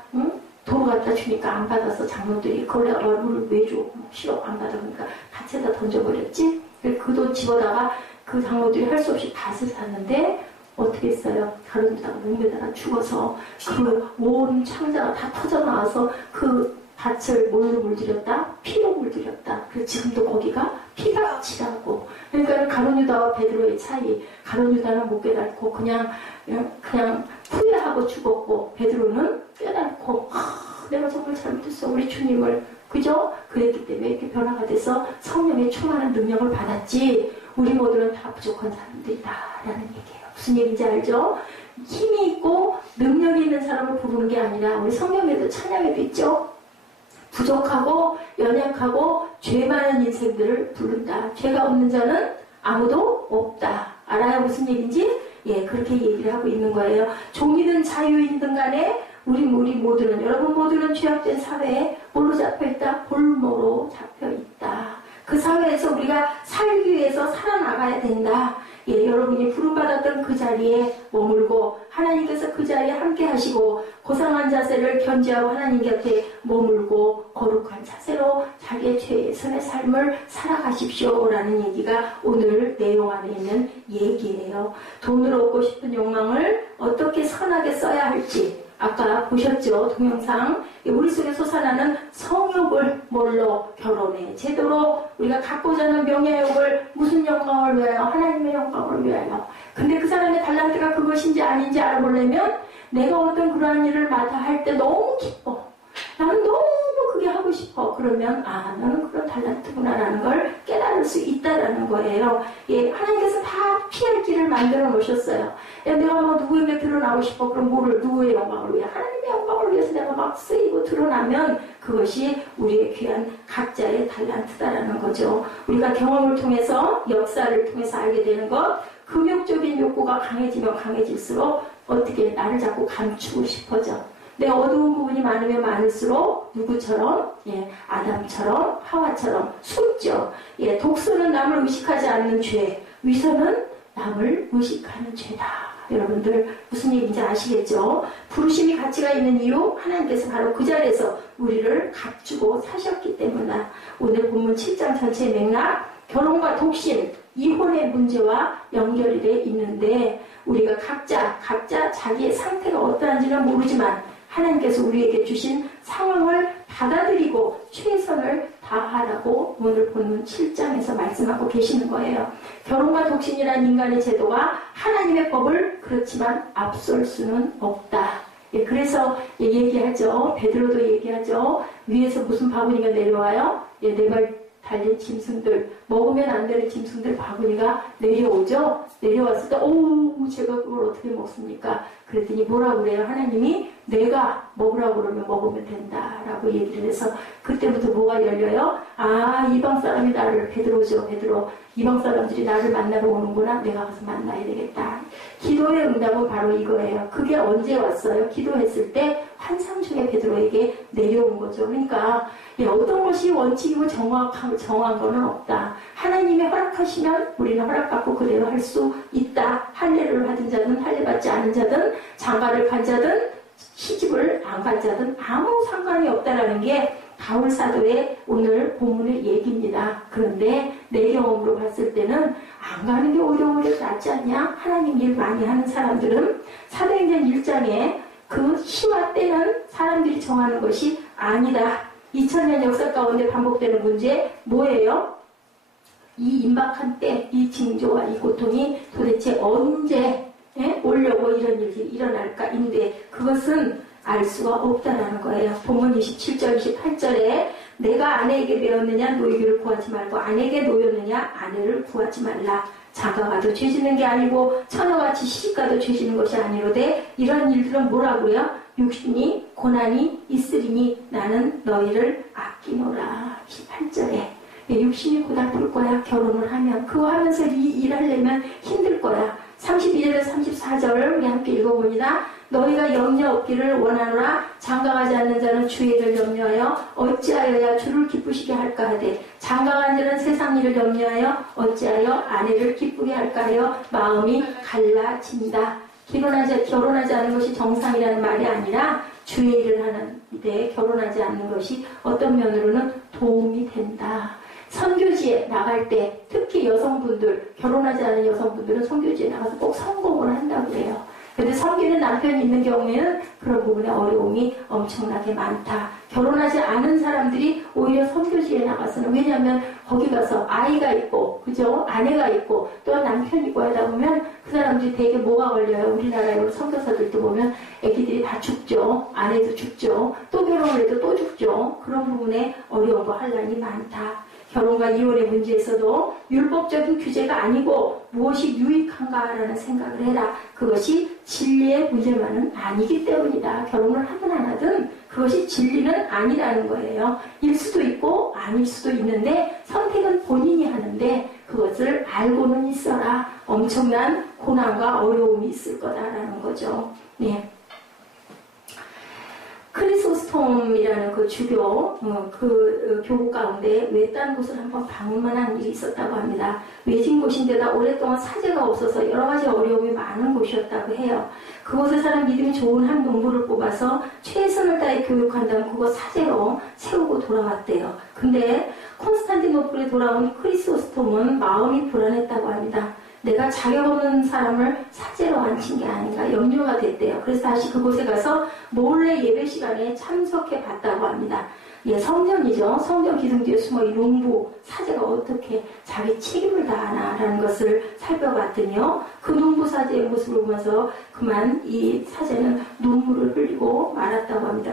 도로 갖다 주니까 안 받아서 장로들이 그걸 내가 얼굴을 왜 줘? 싫어 안 받아. 그러니까 같이다 던져버렸지. 그 돈 집어다가 그 장로들이 할 수 없이 밭을 샀는데 어떻게 했어요? 가룟 유다가 몸에다가 죽어서 그 온 창자가 다 터져나와서 그 밭을 뭘로 물들였다? 피로 물들였다. 그래서 지금도 거기가 피가 치라고. 그러니까 가룟 유다와 베드로의 차이. 가룟 유다는 못 깨닫고 그냥 후회하고 죽었고 베드로는 깨닫고 내가 정말 잘못했어. 우리 주님을 그죠? 그랬기 때문에 이렇게 변화가 돼서 성령의 충만한 능력을 받았지. 우리 모두는 다 부족한 사람들이다 라는 얘기예요. 무슨 얘기인지 알죠? 힘이 있고 능력이 있는 사람을 부르는 게 아니라 우리 성경에도 찬양에도 있죠? 부족하고 연약하고 죄 많은 인생들을 부른다. 죄가 없는 자는 아무도 없다. 알아요? 무슨 얘기인지? 예, 그렇게 얘기를 하고 있는 거예요. 종이든 자유인든 간에 우리 모두는, 여러분 모두는 죄악된 사회에 뭘로 잡혀있다? 볼모로 잡혀있다. 그 사회에서 우리가 살기 위해서 살아나가야 된다. 예, 여러분이 부름받았던 그 자리에 머물고 하나님께서 그 자리에 함께 하시고 고상한 자세를 견지하고 하나님 곁에 머물고 거룩한 자세로 자기의 최선의 삶을 살아가십시오 라는 얘기가 오늘 내용 안에 있는 얘기예요. 돈을 얻고 싶은 욕망을 어떻게 선하게 써야 할지 아까 보셨죠? 동영상. 우리 속에 솟아나는 성욕을 뭘로? 결혼의 제도로 우리가 갖고자 하는 명예욕을 무슨 영광을 위하여? 하나님의 영광을 위하여. 근데 그 사람의 달란트가 그것인지 아닌지 알아보려면 내가 어떤 그러한 일을 맡아 할 때 너무 기뻐. 나는 너무 그게 하고 싶어. 그러면 아 너는 그런 달란트구나라는 걸 깨달을 수 있다라는 거예요. 예, 하나님께서 다 피할 길을 만들어 놓으셨어요. 야, 내가 뭐 누구에게 드러나고 싶어. 그럼 뭐를 누구의 영광을 위해? 하나님의 영광을 위해서 내가 막 쓰이고 드러나면 그것이 우리의 귀한 각자의 달란트다라는 거죠. 우리가 경험을 통해서 역사를 통해서 알게 되는 것, 금욕적인 욕구가 강해지면 강해질수록 어떻게 나를 자꾸 감추고 싶어져. 내 어두운 부분이 많으면 많을수록 누구처럼? 예, 아담처럼 하와처럼 숨죠. 예, 독소는 남을 의식하지 않는 죄, 위선은 남을 의식하는 죄다. 여러분들 무슨 얘기인지 아시겠죠? 부르심이 가치가 있는 이유 하나님께서 바로 그 자리에서 우리를 값주고 사셨기 때문이다. 오늘 본문 7장 전체의 맥락, 결혼과 독신, 이혼의 문제와 연결이 돼 있는데 우리가 각자 자기의 상태가 어떠한지는 모르지만 하나님께서 우리에게 주신 상황을 받아들이고 최선을 다하라고 오늘 본문 7장에서 말씀하고 계시는 거예요. 결혼과 독신이란 인간의 제도가 하나님의 법을 그렇지만 앞설 수는 없다. 예, 그래서 얘기하죠. 베드로도 얘기하죠. 위에서 무슨 바구니가 내려와요? 예, 네 발 달린 짐승들, 먹으면 안 되는 짐승들 바구니가 내려오죠. 내려왔을 때 제가 그걸 어떻게 먹습니까? 그랬더니 뭐라고 그래요? 하나님이 내가 먹으라고 그러면 먹으면 된다라고 얘기를 해서 그때부터 뭐가 열려요? 아, 이방 사람이 나를, 베드로죠, 베드로. 이방 사람들이 나를 만나러 오는구나. 내가 가서 만나야 되겠다. 기도의 응답은 바로 이거예요. 그게 언제 왔어요? 기도했을 때 환상 중에 베드로에게 내려온 거죠. 그러니까 어떤 것이 원칙이고 정한 거는 없다. 하나님이 허락하시면 우리는 허락받고 그대로 할 수 있다. 할례를 받은 자든 할례받지 않은 자든 장가를 간 자든 시집을 안 간 자든 아무 상관이 없다라는 게 바울 사도의 오늘 본문의 얘기입니다. 그런데 내 경험으로 봤을 때는 안 가는 게 오히려 낫지 않냐? 하나님 일 많이 하는 사람들은 사도행전 1장에 그 시와 때는 사람들이 정하는 것이 아니다. 2000년 역사 가운데 반복되는 문제 뭐예요? 이 임박한 때, 이 징조와 이 고통이 도대체 언제 예? 오려고 이런 일이 일어날까인데 그것은 알 수가 없다라는 거예요. 본문 27절 28절에 내가 아내에게 배웠느냐 노이기를 구하지 말고 아내에게 놓였느냐 아내를 구하지 말라. 장가가도 죄짓는 게 아니고 처녀같이 시집가도 죄짓는 것이 아니로되 이런 일들은 뭐라고요? 육신이 고난이 있으리니 나는 너희를 아끼노라. 18절에 육신이 고달플 거야. 결혼을 하면 그거 하면서 일하려면 힘들 거야. 32절에서 34절 우리 함께 읽어봅니다. 너희가 염려 없기를 원하노라. 장가가지 않는 자는 주의를 염려하여 어찌하여야 주를 기쁘시게 할까 하되 장가간 자는 세상 일을 염려하여 어찌하여 아내를 기쁘게 할까 하여 마음이 갈라진다. 결혼하지 않는 것이 정상이라는 말이 아니라 주의 일을 하는데 결혼하지 않는 것이 어떤 면으로는 도움이 된다. 선교지에 나갈 때 특히 여성분들, 결혼하지 않은 여성분들은 선교지에 나가서 꼭 성공을 한다고 해요. 그런데 섬기는 남편이 있는 경우에는 그런 부분에 어려움이 엄청나게 많다. 결혼하지 않은 사람들이 오히려 선교지에 나가서는 왜냐하면 거기 가서 아이가 있고 그죠? 아내가 있고 또 남편이 있고 하다 보면 그 사람들이 되게 뭐가 걸려요. 우리나라의 선교사들도 보면 애기들이 다 죽죠. 아내도 죽죠. 또 결혼을 해도 또 죽죠. 그런 부분에 어려움과 환란이 많다. 결혼과 이혼의 문제에서도 율법적인 규제가 아니고 무엇이 유익한가라는 생각을 해라. 그것이 진리의 문제만은 아니기 때문이다. 결혼을 하든 안 하든 그것이 진리는 아니라는 거예요. 일 수도 있고 아닐 수도 있는데 선택은 본인이 하는데 그것을 알고는 있어라. 엄청난 고난과 어려움이 있을 거다라는 거죠. 네. 크리소스톰이라는 그 주교, 교구 가운데 외딴 곳을 한번 방문한 일이 있었다고 합니다. 외진 곳인데다 오랫동안 사제가 없어서 여러 가지 어려움이 많은 곳이었다고 해요. 그곳에 사는 믿음이 좋은 한 농부를 뽑아서 최선을 다해 교육한 다음 그곳 사제로 세우고 돌아왔대요. 근데 콘스탄티노플에 돌아온 크리소스톰은 마음이 불안했다고 합니다. 내가 자격 없는 사람을 사제로 앉힌 게 아닌가 염려가 됐대요. 그래서 다시 그곳에 가서 몰래 예배 시간에 참석해 봤다고 합니다. 예, 성전이죠. 성전 기둥 뒤에 숨어 이 농부 사제가 어떻게 자기 책임을 다하나라는 것을 살펴봤더니요. 그 농부 사제의 모습을 보면서 그만 이 사제는 눈물을 흘리고 말았다고 합니다.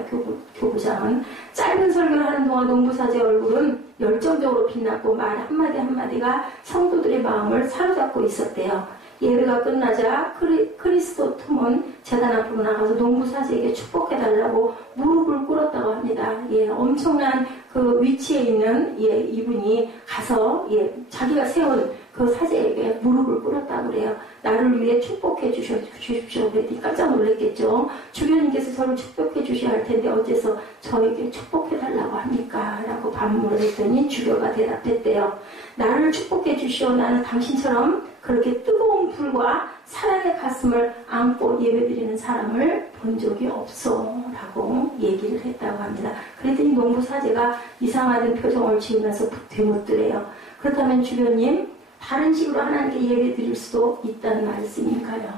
교부장은 짧은 설교를 하는 동안 농부 사제의 얼굴은 열정적으로 빛났고 말 한마디 한마디가 성도들의 마음을 사로잡고 있었대요. 예배가 끝나자 크리스토톰은 제단 앞으로 나가서 농부 사제에게 축복해달라고 무릎을 꿇었다고 합니다. 예, 엄청난 그 위치에 있는 이분이 가서 자기가 세운 그 사제에게 무릎을 꿇었다고 그래요. 나를 위해 축복해 주십시오. 그랬더니 깜짝 놀랐겠죠. 주변님께서 저를 축복해 주셔야 할 텐데 어째서 저에게 축복해 달라고 합니까? 라고 반문을 했더니 주교가 대답했대요. 나를 축복해 주시오. 나는 당신처럼 그렇게 뜨거운 불과 사랑의 가슴을 안고 예배드리는 사람을 본 적이 없어 라고 얘기를 했다고 합니다. 그랬더니 농부 사제가 이상하던 표정을 지으면서 되묻더래요. 그렇다면 주변님 다른 식으로 하나님께 예배 드릴 수도 있다는 말씀인가요?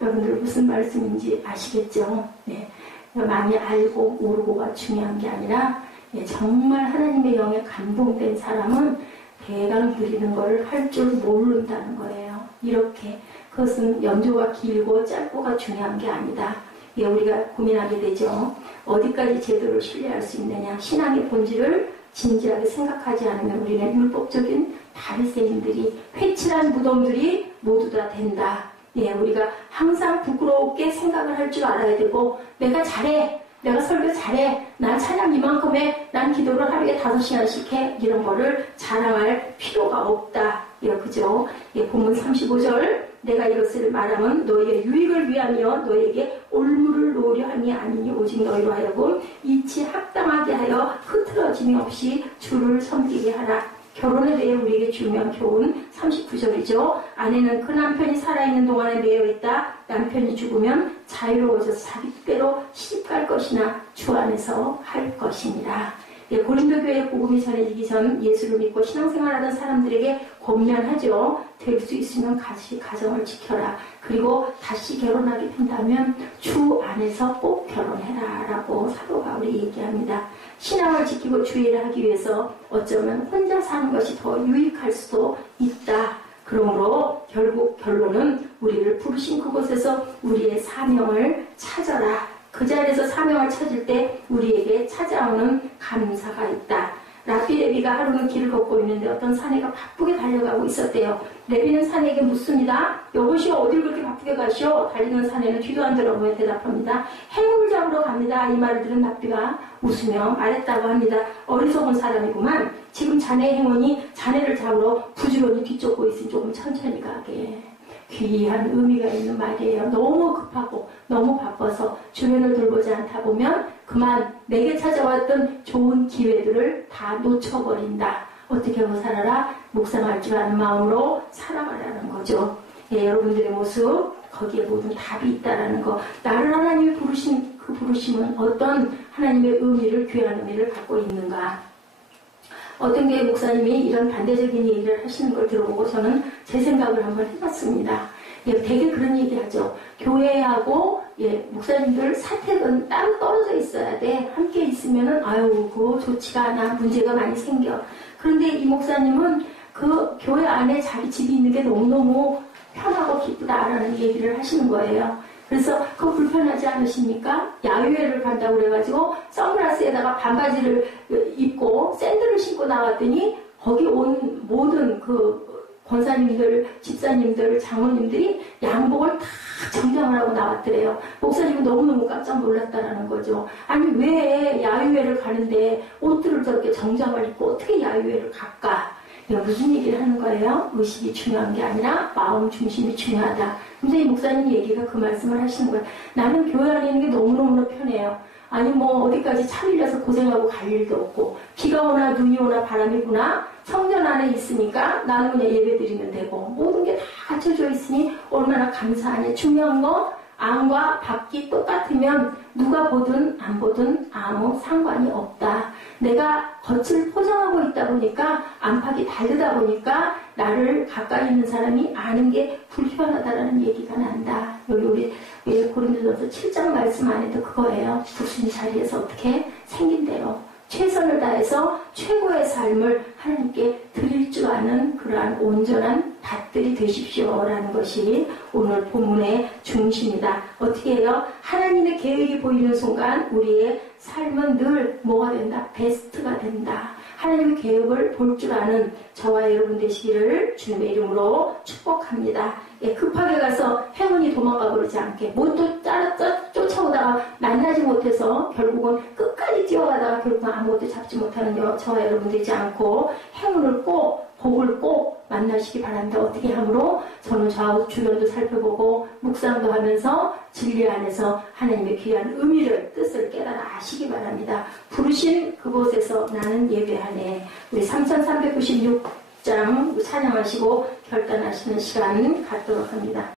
여러분들 무슨 말씀인지 아시겠죠? 네. 많이 알고 모르고가 중요한 게 아니라 정말 하나님의 영에 감동된 사람은 대강 드리는 것을 할 줄 모른다는 거예요. 이렇게 그것은 연조가 길고 짧고가 중요한 게 아니다. 우리가 고민하게 되죠. 어디까지 제도를 신뢰할 수 있느냐. 신앙의 본질을 진지하게 생각하지 않으면 우리는 율법적인 바리새인들이 회칠한 무덤들이 모두 다 된다. 우리가 항상 부끄럽게 생각을 할 줄 알아야 되고 내가 잘해. 내가 설교 잘해. 난 찬양 이만큼 해. 난 기도를 하루에 5시간씩 해. 이런 거를 자랑할 필요가 없다. 그죠? 본문 35절. 내가 이것을 말하면 너희의 유익을 위하며 너희에게 올무를 놓으려 함이 아니니 오직 너희로 하여금 이치 합당하게 하여 흐트러짐이 없이 주를 섬기게 하라. 결혼에 대해 우리에게 중요한 교훈 39절이죠. 아내는 그 남편이 살아있는 동안에 매여있다. 남편이 죽으면 자유로워져서 자기 뜻대로 시집갈 것이나 주 안에서 할 것이니라. 고린도 교회 복음이 전해지기 전 예수를 믿고 신앙생활하던 사람들에게 권면하죠. 될 수 있으면 같이 가정을 지켜라. 그리고 다시 결혼하게 된다면 주 안에서 꼭 결혼해라 라고 사도 바울이 얘기합니다. 신앙을 지키고 주의를 하기 위해서 어쩌면 혼자 사는 것이 더 유익할 수도 있다. 그러므로 결국 결론은 우리를 부르신 그곳에서 우리의 사명을 찾아라. 그 자리에서 사명을 찾을 때 우리에게 찾아오는 감사가 있다. 랍비 레비가 하루는 길을 걷고 있는데 어떤 사내가 바쁘게 달려가고 있었대요. 레비는 사내에게 묻습니다. 여보시오, 어딜 그렇게 바쁘게 가시오? 달리는 사내는 뒤도 안 돌아보며 대답합니다. 해물 잡으러 갑니다. 이 말을 들은 랍비가 웃으며 말했다고 합니다. 어리석은 사람이구만. 지금 자네의 행운이 자네를 잡으러 부지런히 뒤쫓고 있으니 조금 천천히 가게. 귀한 의미가 있는 말이에요. 너무 급하고 너무 바빠서 주변을 돌보지 않다 보면 그만 내게 찾아왔던 좋은 기회들을 다 놓쳐버린다. 어떻게 하고 살아라? 묵상할 줄 아는 마음으로 살아가라는 거죠. 예, 여러분들의 모습 거기에 모든 답이 있다라는 거. 나를 하나님이 부르신 그 부르심은 어떤 하나님의 의미를, 귀한 의미를 갖고 있는가. 어떤 교회 목사님이 이런 반대적인 얘기를 하시는 걸 들어보고 저는 제 생각을 한번 해봤습니다. 예, 되게 그런 얘기 하죠. 교회하고 목사님들 사택은 따로 떨어져 있어야 돼. 함께 있으면은 아유 그거 좋지가 않아. 문제가 많이 생겨. 그런데 이 목사님은 그 교회 안에 자기 집이 있는 게 너무너무 편하고 기쁘다라는 얘기를 하시는 거예요. 그래서 그거 불편하지 않으십니까? 야유회를 간다고 그래가지고 선글라스에다가 반바지를 입고 샌들을 신고 나왔더니 거기 온 모든 그 권사님들, 집사님들, 장로님들이 양복을 다 정장을 하고 나왔더래요. 목사님은 너무너무 깜짝 놀랐다라는 거죠. 아니 왜 야유회를 가는데 옷들을 저렇게 정장을 입고 어떻게 야유회를 갈까? 이거 무슨 얘기를 하는 거예요? 의식이 중요한 게 아니라 마음 중심이 중요하다. 근데 이 목사님 얘기가 그 말씀을 하시는 거예요. 나는 교회 안에 있는 게 너무너무 편해요. 아니 뭐 어디까지 차 빌려서 고생하고 갈 일도 없고 비가 오나 눈이 오나 바람이 부나 성전 안에 있으니까 나는 그냥 예배 드리면 되고 모든 게 다 갖춰져 있으니 얼마나 감사하냐. 중요한 거 안과 밖이 똑같으면 누가 보든 안 보든 아무 상관이 없다. 내가 겉을 포장하고 있다 보니까 안팎이 다르다 보니까 나를 가까이 있는 사람이 아는 게 불편하다라는 얘기가 난다. 여기 우리 고린도전서 7장 말씀 안에도 그거예요. 부신 자리에서 어떻게 생긴 대로 최선을 다해서 최고의 삶을 하나님께 드릴 줄 아는 그러한 온전한 밭들이 되십시오라는 것이 오늘 본문의 중심이다. 어떻게 해요? 하나님의 계획이 보이는 순간 우리의 삶은 늘 뭐가 된다? 베스트가 된다. 하나님의 계획을 볼 줄 아는 저와 여러분 되시기를 주님의 이름으로 축복합니다. 예, 급하게 가서 행운이 도망가 버리지 않게 뭐 또 쫓아오다가 만나지 못해서 결국은 끝까지 뛰어가다가 결국은 아무것도 잡지 못하는 저와 여러분 되지 않고 행운을 꼭 복을 꼭 만나시기 바랍니다. 어떻게 함으로? 저는 좌우 주변도 살펴보고 묵상도 하면서 진리 안에서 하나님의 귀한 의미를 뜻을 깨달아 아시기 바랍니다. 부르신 그곳에서 나는 예배하네. 우리 3396장 찬양하시고 결단하시는 시간 갖도록 합니다.